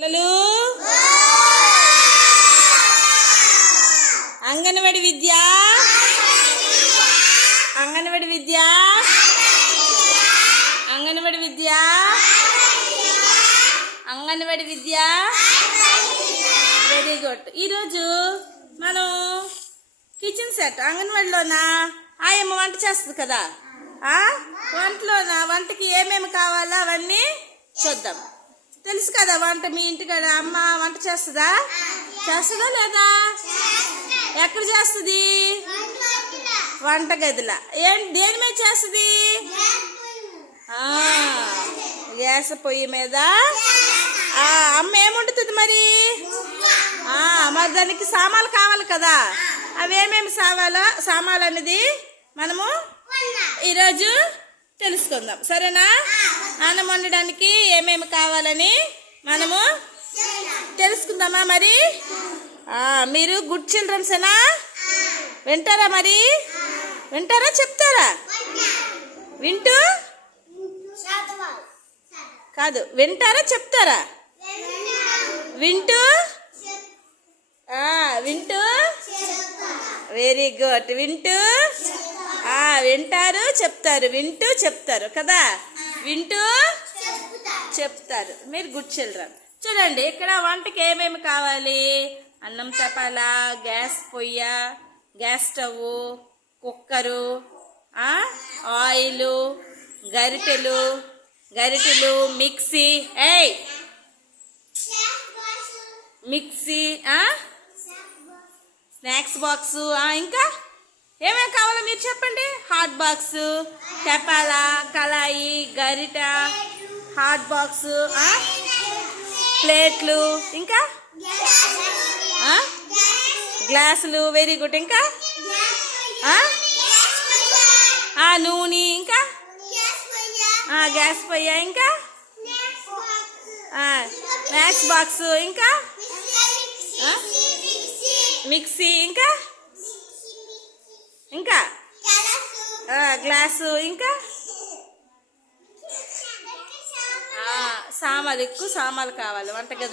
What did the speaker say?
పిల్లలు అంగన్వాడి విద్య అంగన్వాడి విద్య అంగన్వాడి విద్య అంగన్వాడి విద్య very good. ఈరోజు మనం కిచెన్ సెట్ అంగన్వాడిలోనా ఆయమ్మ వంట చేస్తుంది కదా, వంటకి ఏమేమి కావాలో అవన్నీ చూద్దాం. తెలుసు కదా వంట, మీ ఇంటికాడ అమ్మ వంట చేస్తుందా లేదా? ఎక్కడ చేస్తుంది? వంటగదిలో. దేని మీద చేస్తుంది? గ్యాస్ పొయ్యి మీద. అమ్మ ఏముంటుంది మరి? మరి దానికి సామాన్లు కావాలి కదా, అవేమేమి సామాన్లు అనేది మనము ఈరోజు తెలుసుకుందాం, సరేనా? అన్నం వండడానికి ఏమేమి కావాలని మనము తెలుసుకుందామా? మరి మీరు గుడ్ చిల్డ్రన్సేనా? వింటారా? మరి వింటారా? చెప్తారా? వింటూ కాదు, వింటారా? చెప్తారా? వింటూ వింటూ వెరీ గుడ్. వింటూ వింటారు, చెప్తారు. వింటూ చెప్తారు కదా, వింటూ చెప్తారు. మీరు గుడ్ చిల్డ్రన్. చూడండి, ఇక్కడ వంటకి ఏమేమి కావాలి? అన్నం తపాలా, గ్యాస్ పొయ్య, గ్యాస్ స్టవ్, కుక్కరు, ఆయిలు, గరిటెలు, మిక్సీ, మిక్సీ, స్నాక్స్ బాక్స్, ఇంకా ఏమేమి కావాలో మీరు చెప్పండి. హాట్ బాక్స్, తపాలా, కళాయి, గరిట, హాట్ బాక్స్, ప్లేట్లు, ఇంకా గ్లాసులు. Very good. ఇంకా నూనె, ఇంకా గ్యాస్ పొయ్య, ఇంకా స్నాక్స్ బాక్స్, ఇంకా మిక్సీ, ఇంకా గ్లాసు, ఇంకా సామాన్లు కావాలి వంటగది.